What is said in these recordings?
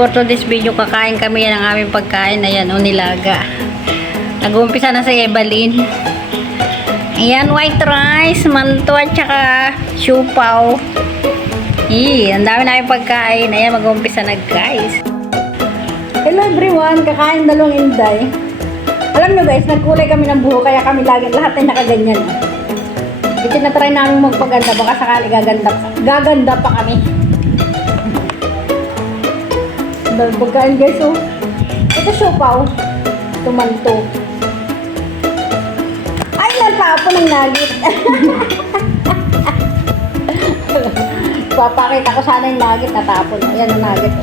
For today's video, kakain kami ng aming pagkain. Ayan, o nilaga. Nag-uumpisa na si Evelyn. Ayan, white rice, manto at saka siupaw. Ang dami namin pagkain. Ayan, mag-uumpisa na guys. Hello everyone, kakain dalawang inday. Alam nyo guys, nagkulay kami ng buho kaya kami lagi lahat ay nakaganyan. Itinatry namin magpaganda, baka sakali gaganda pa kami. Dahil pagkain guys, oh. Ito siupaw. Ito manto. Ay, natapon ng nugget. Papakita ko sana yung nugget, natapon. Ayan ang nugget.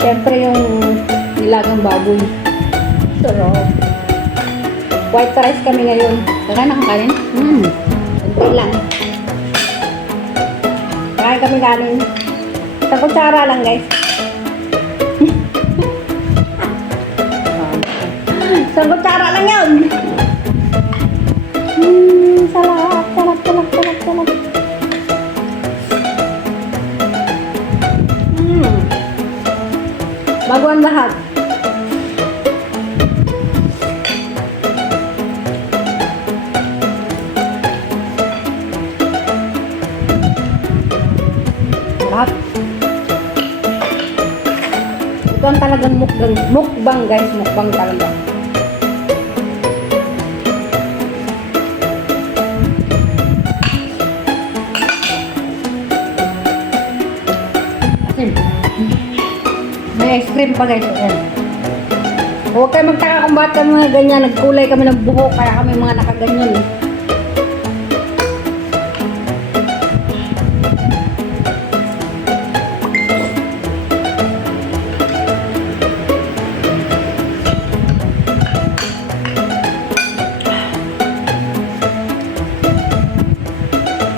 Siyempre yung nilagang baboy. Sarap. White rice kami ngayon. Saka nakakanin? Hindi lang. Kaya kami kanin. Sa kutsara lang guys. Sa kutsara lang yun. Sarap. Bago ang lahat. Sarap. Ito ang talagang mukbang guys. Mukbang talaga. May ice cream pa guys. Ayan. Huwag kayo magtaka kung ba't kami mga ganyan. Nagkulay kami ng buhok kaya kami mga nakaganyan eh.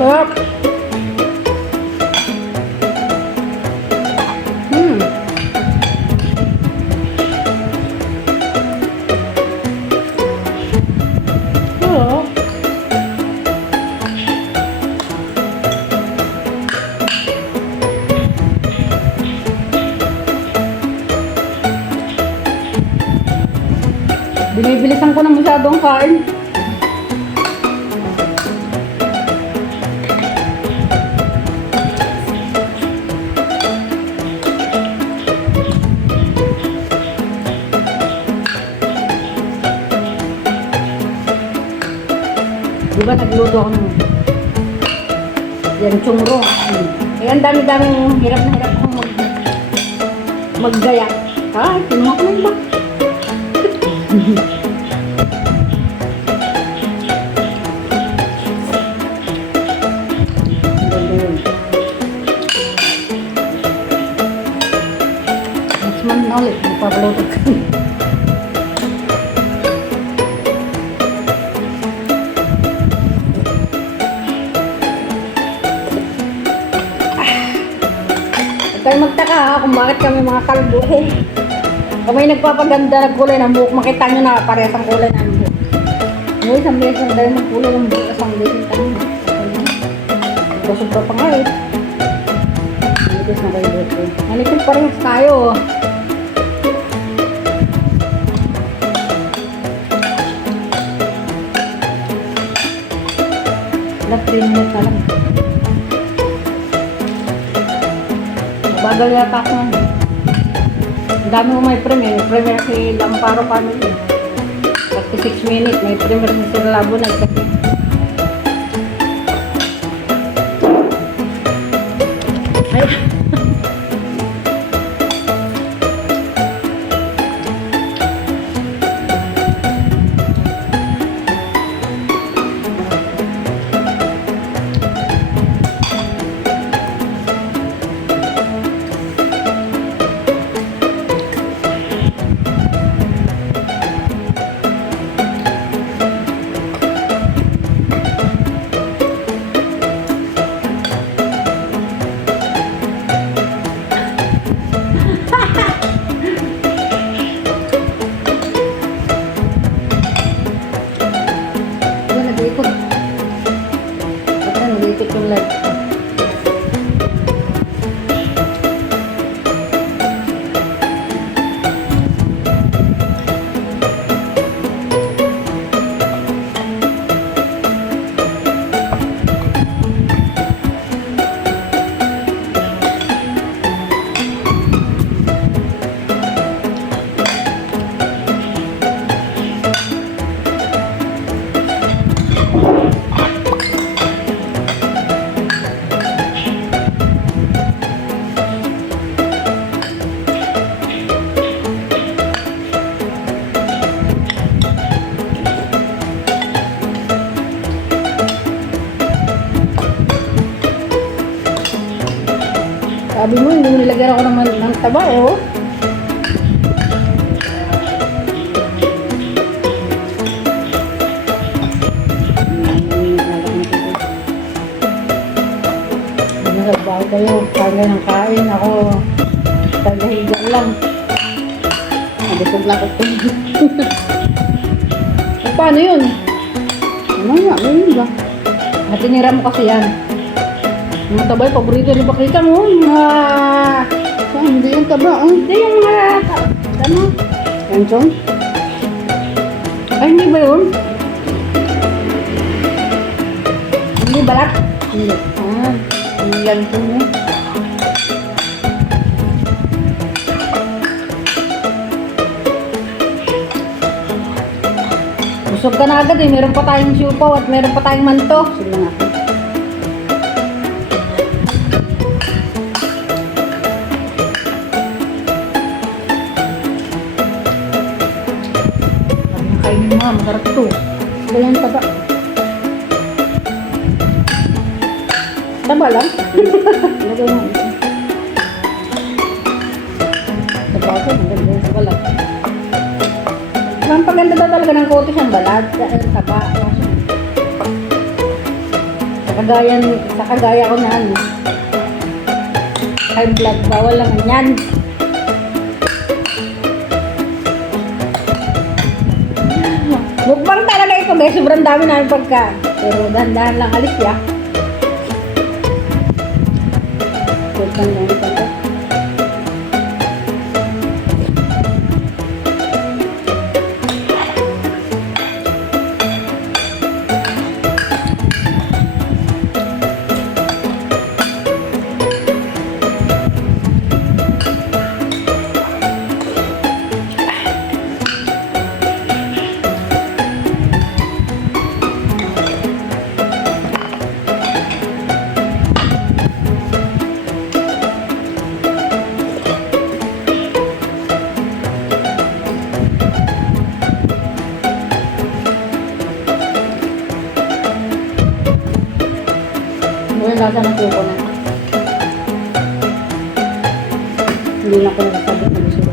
Sarap. Binibilisan ko na masyadong kain. Diba nagluto ako ng yan chungro. Kaya ang dami-daming hirap na hirap akong maggaya. Ay, kinuha ko na iba. Next month na ulit, magpapaluto ka. Huwag kayo magtaka ha kung bakit kami mga kalbo eh. Kung may nagpapaganda nagkulay ng buhok, makita nyo na parehas ang kulay ng buhok. Ngayon, isang beses lang dahil magkulay ng buhok, isang beses lang. Sobra pa nga eh. Manipis na kayo dito. Manipis parehas tayo. Wala 3 minutes na lang. Bagal yata ako nga. Ang dami mo may premiere. May premiere si Lamparo Family. 36 minutes. May premiere si Sir Labo na. Ay. Sabi mo, hindi mo nilagyan ako ng taba eh, oh. Nagbago kayo, kaya ng kain, ako tagahiga lang. Nabusog na ako. Paano yun? Ano nga, yun ba? At tinira mo kasi yan. Mga tabay, paborito na bakita mo. Mga... Saan? Hindi yung taba, oh. Hindi yung mga... Ano? Yanchon? Ay, hindi ba yun? Hindi balat? Hindi. Ah, hindi yanchon mo. Busog ka na agad eh. Meron pa tayong siupaw at meron pa tayong manto. Sige na natin. Kainin mo, masarap ito. Ganyan taba. Taba lang? Lagay mo. Taba ko, maganda yung balat. Ang paganda daw talaga ng koto siyang balat. Taba. Sa kagaya ko na ano. High blood, bawal lang yan. Mukbang talaga ito guys, sobrang dami namin pagkain. Pero dahan-dahan lang alis ya. Pagkain lang ito. Ano lasa ng suko na? Hindi na ako nasasagot na gusto ko.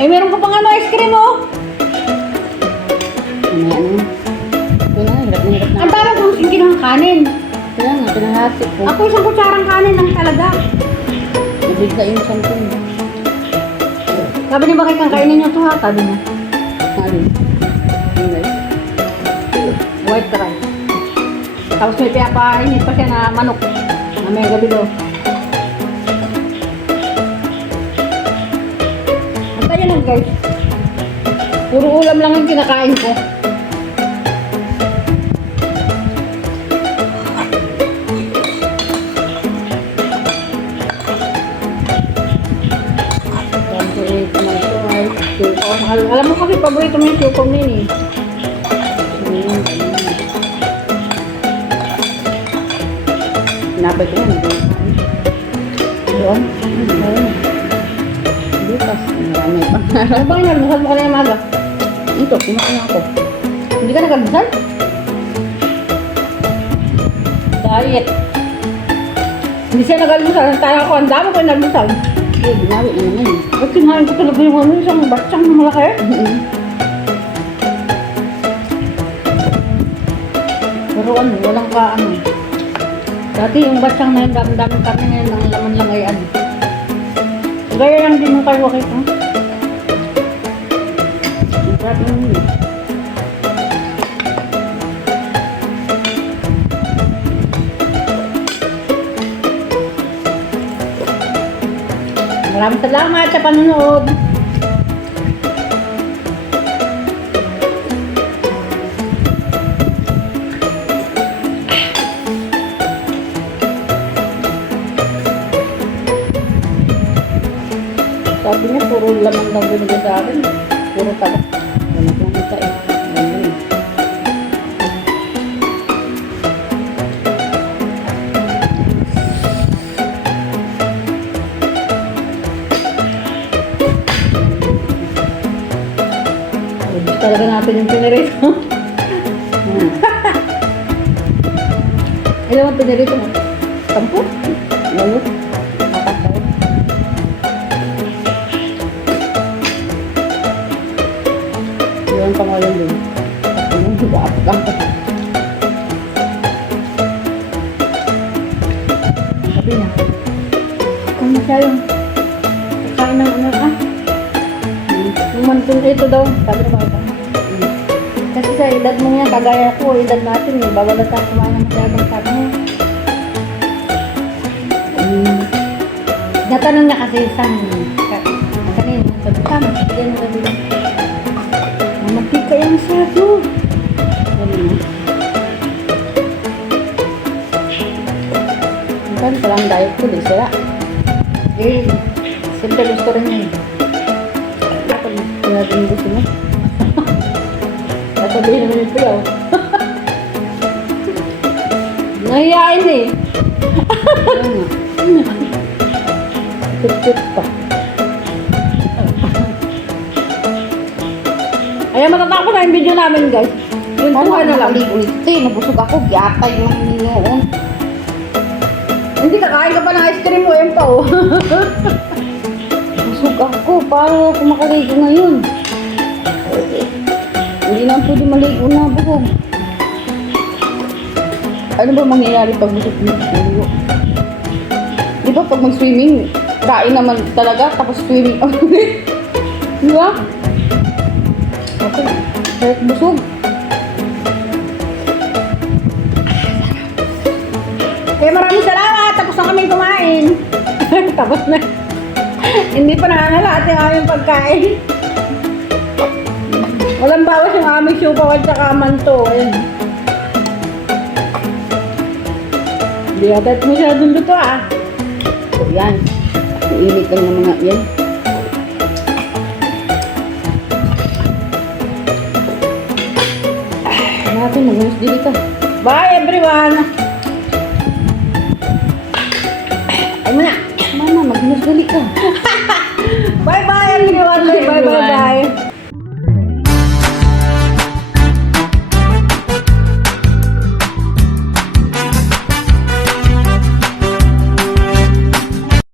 Eh, meron ka pang ano, ice cream oh! Ano yan? Ito na, hirap na. Ang parang kung hindi ng kanin. Kaya nga, pinahati ko. Ako isang kutsarang kanin lang talaga. Nabigla yung sampung. Sabi niya, bakit kang kainin niyo ito ha? Sabi niya. White rice. Tapos may pinapainit pa siya na manok na may gabi daw. Ang kaya lang guys, puro ulam lang yung kinakain ko. Alam mo kasi paborito mo yung suko mo yun eh. Napay ko yan. Doon? Hindi pas. Marami pa. Ano ba kinalmusal mo kanina maga? Ito, kumakain ako. Hindi ka nagkalmusal? Diet. Hindi siya nagkalmusal. Tayo ako, ang dami ko yung nagmusal. Eh, binawi na naman eh. At kinahin ko talaga yung ano, isang batsang na malaki. Pero ano, walang ka ano. Dati yung batsang na yun, dami-dami kami ngayon, ang laman lang ay ano. Gaya lang din yung kayo wakit, ha? Ang sarap naman yun. Maraming salamat sa panonood. Sabi niya, puro lamang daw binigay sa akin. Puro tagot. Ganun lang ito eh. Ganun. Talaga natin yung pinirito. Ilan ang pinirito mo? 10? Lalo. Apat tayo. Yun pa ngayon din. Ano, dapat lang. Sabi niya. Kung siya yung kakain ng ano yung mantong ito daw. Sabi na ba? Kasi sa edad mo yan, kagaya ko, edad natin, bawal na tayo kumain ng masyadong sabi mo. Natanong niya kasi isang kanina, sabi, tama, bigyan mo sabi niya. Mamantika yung sado. Ano na? Minsan, palang diet ko, di sila. Eh, siyempre gusto rin niya eh. Dapat sinabi gusto mo. Sasabihin naman yung piyaw. Nahiyain eh. Ano nga? Tip-tip pa. Ayan, matatapos na yung video namin, guys. Yung Ano tuha na lang. ulit-ulit eh. Nabusog ako. Giyatay lang noon. Hindi kakain ka pa ng ice cream mo, yun pa oh. Busog ako. Paano ako makaligo ngayon? Hindi na pwede maligo na busog. Ano ba mangyayari pag busog mo? Di ba pag mag-swimming, kain naman talaga, tapos swimming ulit? Di ba? Okay. Kahit busog. Eh, maraming salamat. Tapos na kami kumain. Tapos na. Hindi pa nangangalat yung aming pagkain. Walang bawas yung aming siupaw at saka manto. Ayan. Hindi agad masyadong luto ah. So, yan. Iinit lang ng mga yan. Natin, mag-unos dili ka. Bye everyone! Ay muna! Mama, mag-unos dili ka. Bye bye everyone! Bye bye!